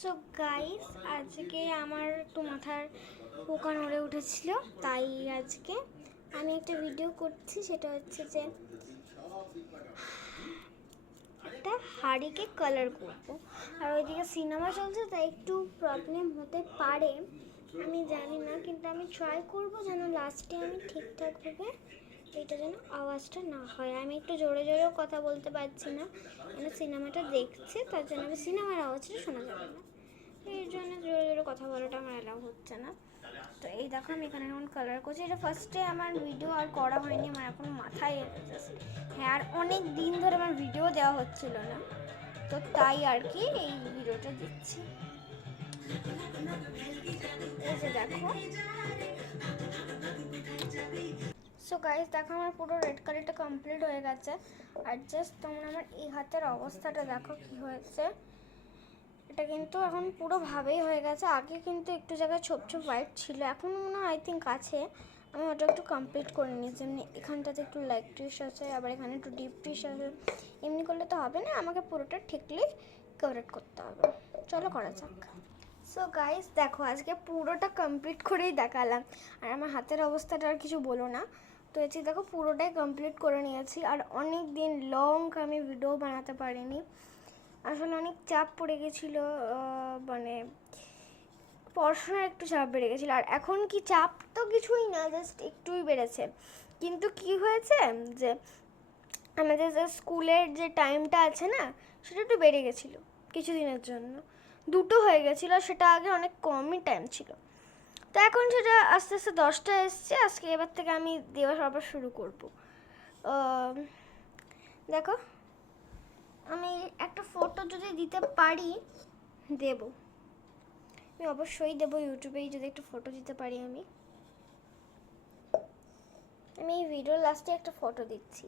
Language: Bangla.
সো গাইস, আজকে আমার একটু মাথার পোকা নড়ে উঠেছিল, তাই আজকে আমি একটা ভিডিও করছি। সেটা হচ্ছে যে একটা হাড়িকে কালার করব। আর ওইদিকে সিনেমা চলছে, তাই একটু প্রবলেম হতে পারে, আমি জানি না, কিন্তু আমি ট্রাই করব যেন লাস্টে আমি ঠিকঠাকভাবে এটা যেন আওয়াজটা না হয়। আমি একটু জোরে জোরেও কথা বলতে পারছি না, কেন সিনেমাটা দেখছি, তার জন্য আমি সিনেমার আওয়াজটা শোনা যাবে না, এর জন্য জোরে জোরে কথা বলাটা আমার অ্যালাউ হচ্ছে না। তো এই দেখো আমি এখানে এখন কালার করছি। এটা ফার্স্টে আমার ভিডিও আর করা হয়নি, আমার এখন মাথায় এসেছে। হ্যাঁ, আর অনেক দিন ধরে আমার ভিডিও দেওয়া হচ্ছিল না, তো তাই আর কি এই ভিডিওটা দিচ্ছি। এই যে দেখো, সো গাইস দেখো আমার পুরো রেড কালারটা কমপ্লিট হয়ে গেছে। আর জাস্ট তোমরা আমার এই হাতের অবস্থাটা দেখো কি হয়েছে। এটা কিন্তু এখন পুরোভাবেই হয়ে গেছে। আগে কিন্তু একটু জায়গায় ছোপ ছোপ হোয়াইট ছিল, এখন মনে হয় আই থিঙ্ক আছে। আমি ওটা একটু কমপ্লিট করে নিয়েছি। এমনি এখানটাতে একটু লাইট টিশ আছে, আবার এখানে একটু ডিপ টিশ আছে। এমনি করলে তো হবে না, আমাকে পুরোটা ঠিকলি কভারেট করতে হবে। চলো করা যাক। সো গাইস দেখো, আজকে পুরোটা কমপ্লিট করেই দেখালাম, আর আমার হাতের অবস্থাটা আর কিছু বলো না। তো এসে দেখো পুরোটাই কমপ্লিট করে নিয়েছি। আর অনেক দিন লং আমি ভিডিও বানাতে পারিনি, আসলে অনেক চাপ পড়ে গেছিলো, মানে পড়াশোনার একটু চাপ বেড়ে গেছিলো। আর এখন কি চাপ তো কিছুই না, জাস্ট একটুই বেড়েছে। কিন্তু কি হয়েছে যে আমাদের যে স্কুলের যে টাইমটা আছে না, সেটা একটু বেড়ে গেছিলো কিছুদিনের জন্য, 2টো হয়ে গেছিলো। সেটা আগে অনেক কমই টাইম ছিল, তো এখন সেটা আস্তে আস্তে 10টা এসছে। আজকে এবার থেকে আমি দেওয়া আবার শুরু করবো। দেখো আমি একটা ফটো যদি দিতে পারি দেব, আমি অবশ্যই দেবো। ইউটিউবেই যদি একটা ফটো দিতে পারি আমি এই ভিডিওর লাস্টে একটা ফটো দিচ্ছি।